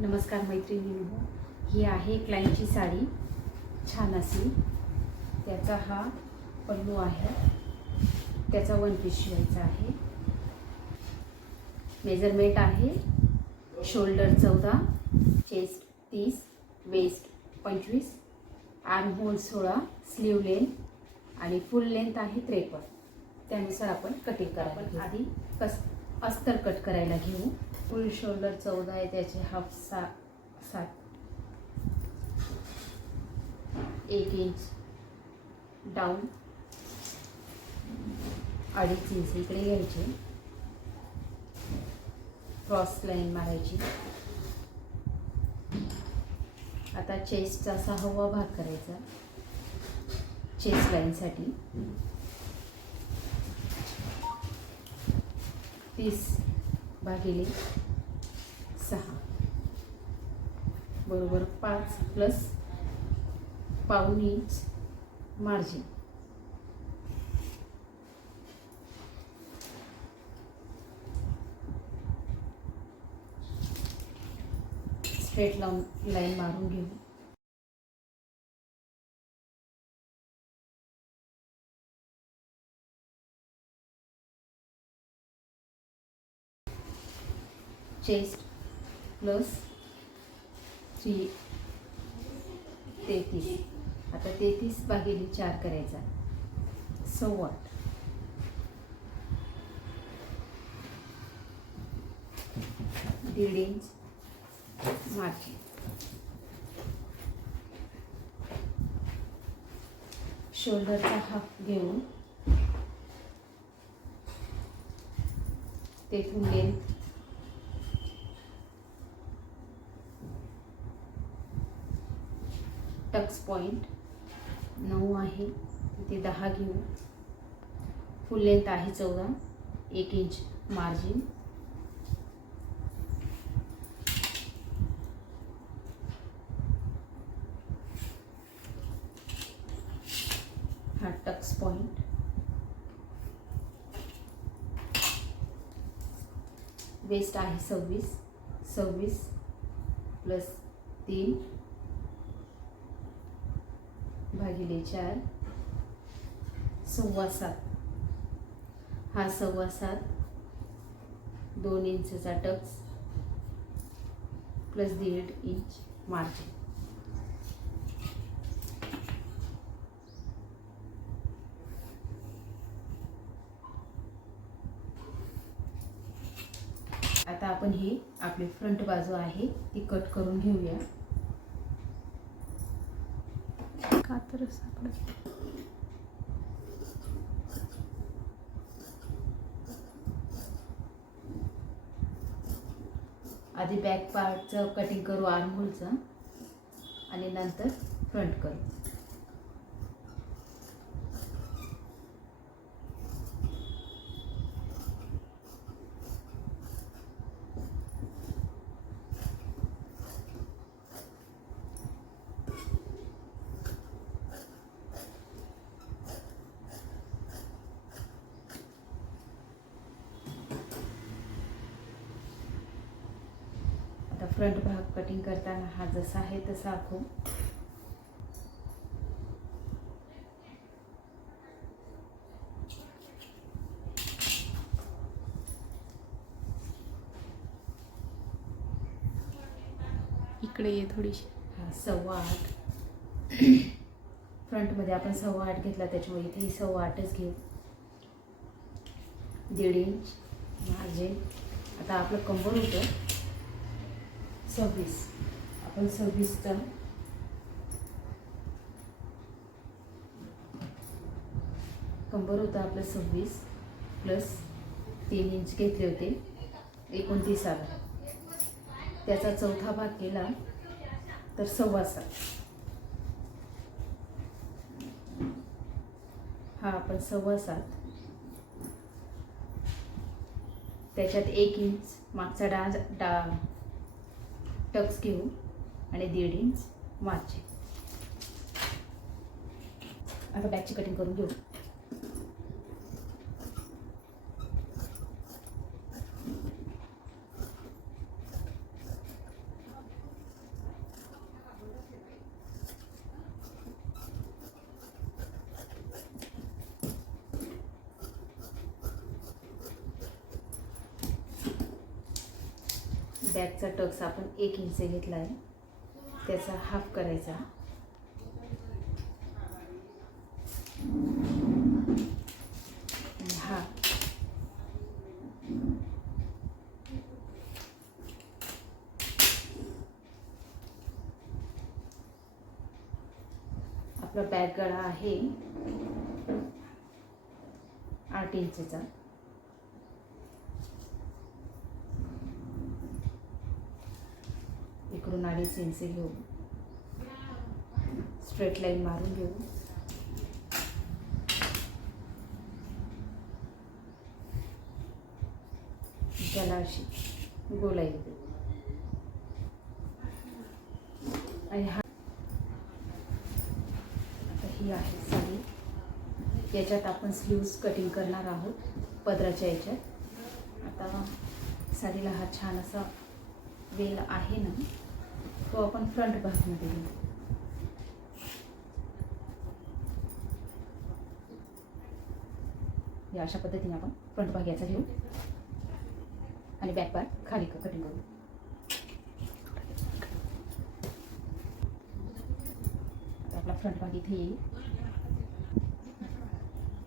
नमस्कार मैत्रिणींनो, ही आहे क्लायंटची साडी, छान अशी. त्याचा हा पल्लू आहे, त्याचा वन पीस शिवायचा आहे. मेजरमेंट आहे shoulder 14, chest 30, waist 25, arm hole 16, sleeve length आणि फुल लेंथ आहे 53. त्यानुसार आपण कटिंग करायला आधी अस्तर कट करायला घेऊ. फुल शोल्डर 14 आहे, त्याचे हाफ 7, 1 इंच डाऊन, 2.5 इंच इकडे घ्यायचे, क्रॉस लाईन मारायची. आता चेस्टचा 6वा भाग करायचा. चेस्ट लाईनसाठी 30/6 बरोबर 5 प्लस पाऊण इंच मार्जिन. स्ट्रेट लाईन मारून घेऊ. Chest plus 3 33. आता 33/4 करायचा, 8.25. 1.5 इंच मार्जिन. शोल्डरचा हाफ घेऊन तेथून लेंथ टक्स पॉइंट 9 आहे, ते 10 घेऊ. फुल लेंथ आहे 14, 1 इंच मार्जिन. हा टक्स पॉइंट. वेस्ट आहे 26 प्लस 3/4 7.25. हा 7.25, 2 इंचचा टक्स प्लस 1.5 इंच मार्जिन. आता आपण ही आपली फ्रंट बाजू आहे ती कट करून घेऊया. आधी बॅक पार्टचं कटिंग करू, आर्म होलचं, आणि नंतर फ्रंट करू. फ्रंट भाग कटिंग करताना हा जसा आहे तसा आखू. इकडे ये थोडीशी. हा 8.25. फ्रंटमध्ये आपण 8.25 घेतला, त्याच्यामुळे इथे 8.25च घेऊ. 1.5 इंच मार्जिन. आता आपलं कंबर होतं 26, आपण 26चा कंबर होतं आपलं 26 प्लस 3 इंच घेतले होते, 29 आला. त्याचा 4था भाग केला तर 7.25. हा आपण 7.25, त्याच्यात 1 इंच मागचा टक्स घेऊ आणि 1.5 इंच मार्जिन. आता बॅकची कटिंग करून घेऊ. बॅकचा टक्स आपण 1 इंच घेतला आहे, त्याचा हाफ करायचा. आणि हा आपला बॅक गळा आहे 8 इंचचा. इकडून 2.5 इंच घेऊ, स्ट्रेट लाईन मारून घेऊ. त्याला अशी गोलाई देऊ. आणि हा आता ही आहे साडी. याच्यात आपण स्लीव्स कटिंग करणार आहोत पदराच्या याच्यात. आता साडीला हा छान असा वेल आहे ना, तो आपण फ्रंट भागमध्ये घेऊ. या अशा पद्धतीने आपण फ्रंट भाग याचा घेऊ आणि बॅक पार्ट खाली कटिंग करू. आता आपला फ्रंट भाग इथे येईल.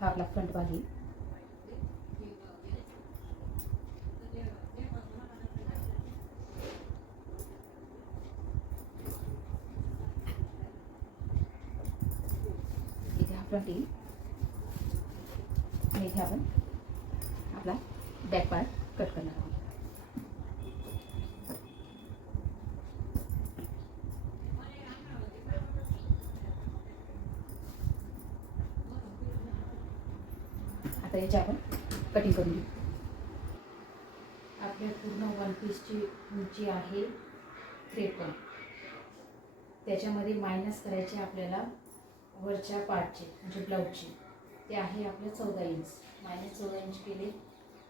हा आपला फ्रंट भाग येईल. इथे हा फ्रंट येईल आणि इथे आपण आपला बॅक पार्ट कट करणार आहोत. आता याची आपण कटिंग करून घेऊ. आपल्या पूर्ण वन पीसची उंची आहे 53. त्याच्यामध्ये मायनस करायचे आपल्याला वरच्या पार्टचे म्हणजे ब्लाऊजचे. ते आहे आपले 14 इंच. मायनस 14 इंच केले,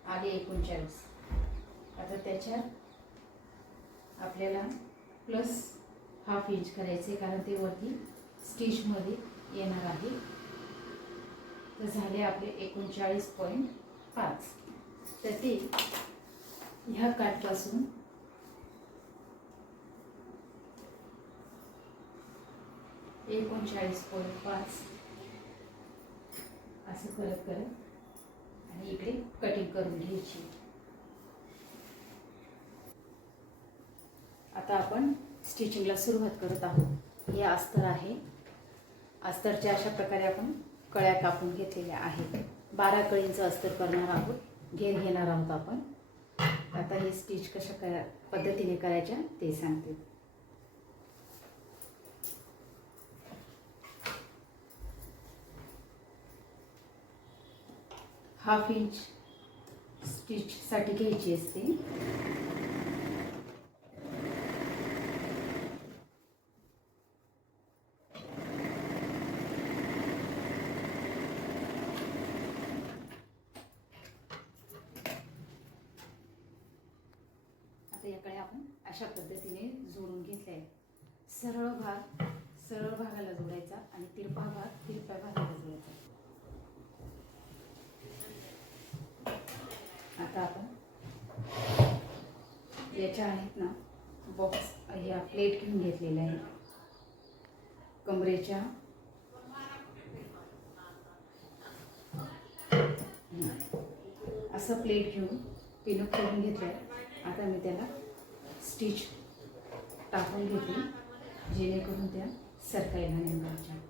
आले 39. आता त्याच्यात आपल्याला प्लस हाफ इंच करायचे, कारण ते वरती स्टिचमध्ये येणार आहे. तर झाले आपले 39.5. तर ते ह्या काठपासून (39.5) असं करत आणि इकडे कटिंग करून घ्यायची. आता आपण स्टिचिंगला सुरुवात करत आहोत. हे अस्तर आहे. अस्तरच्या अशा प्रकारे आपण कळ्या कापून घेतलेल्या आहेत. 12 कळींचं अस्तर करणार आहोत, घेर घेणार आहोत आपण. आता हे स्टिच कशा पद्धतीने करायच्या ते सांगते. हाफ इंच स्टिचसाठी घ्यायची असते. आता याकडे आपण अशा पद्धतीने जोडून घेतले. सरळ भाग सरळ भागाला जोडायचा आणि तिरपा भाग तिरप्या भागाला जोडायचा. आता आपण याच्या आहेत ना बॉक्स ह्या प्लेट घेऊन घेतलेल्या आहेत. कमरेच्या असं प्लेट घेऊन पिनअप करून घेतलं. आता मी त्याला स्टिच टाकून घेते, जेणेकरून त्या सरकायला नाही पाहिजे.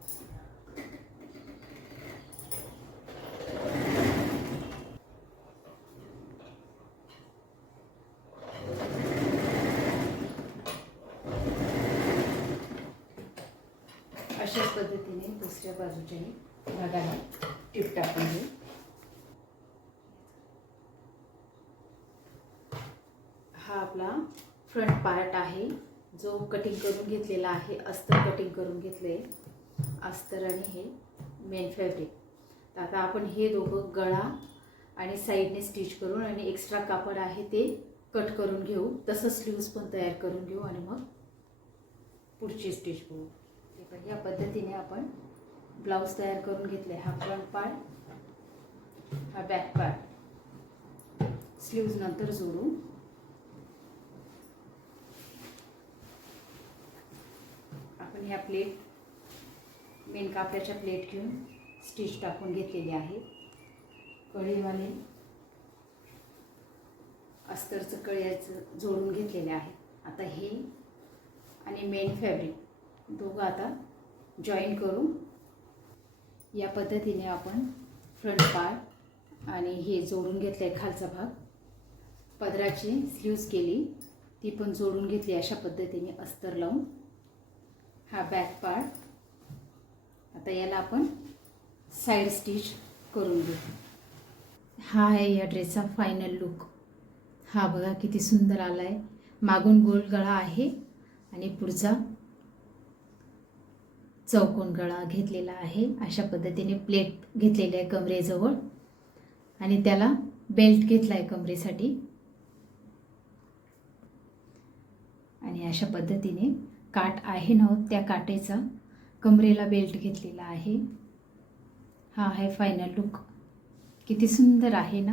अशाच पद्धतीने दुसऱ्या बाजूच्याही भागाला टिप टाकून घेऊ. हा आपला फ्रंट पार्ट आहे, जो कटिंग करून घेतलेला आहे. अस्तर कटिंग करून घेतले, अस्तर आणि हे मेन फॅब्रिक. तर आता आपण हे दोघं गळा आणि साईडने स्टिच करून आणि एक्स्ट्रा कापड आहे ते कट करून घेऊ. तसं स्लीव्स पण तयार करून घेऊ आणि मग पुढची स्टिच करू. या पद्धतीने आपण ब्लाऊज तयार करून घेतले. हा फ्रंट पार्ट, हा बॅक पार्ट. स्लीव्स नंतर जोडू. आपण ह्या प्लेट मेन कापडाच्या प्लेट घेऊन स्टिच टाकून घेतलेली आहे. कळीवाले अस्तरचं कळ्याचं जोडून घेतलेले आहे. आता हे आणि मेन फॅब्रिक दोघं आता जॉईन करू. या पद्धतीने आपण फ्रंट पार्ट आणि हे जोडून घेतलं आहे. खालचा भाग पदराची स्लीव्ज केली, ती पण जोडून घेतली अशा पद्धतीने अस्तर लावून. हा बॅक पार्ट. आता याला आपण साईड स्टिच करून घेऊ. हा आहे या ड्रेसचा फायनल लुक. हा बघा किती सुंदर आला आहे. मागून गोल गळा आहे आणि पुढचा चौकोन गळा घेतलेला आहे. अशा पद्धतीने प्लेट घेतलेली आहे कमरेजवळ आणि त्याला बेल्ट घेतला आहे कमरेसाठी. आणि अशा पद्धतीने काठ आहे ना, त्या काठेचा कमरेला बेल्ट घेतलेला आहे. हा आहे फायनल लुक. किती सुंदर आहे ना.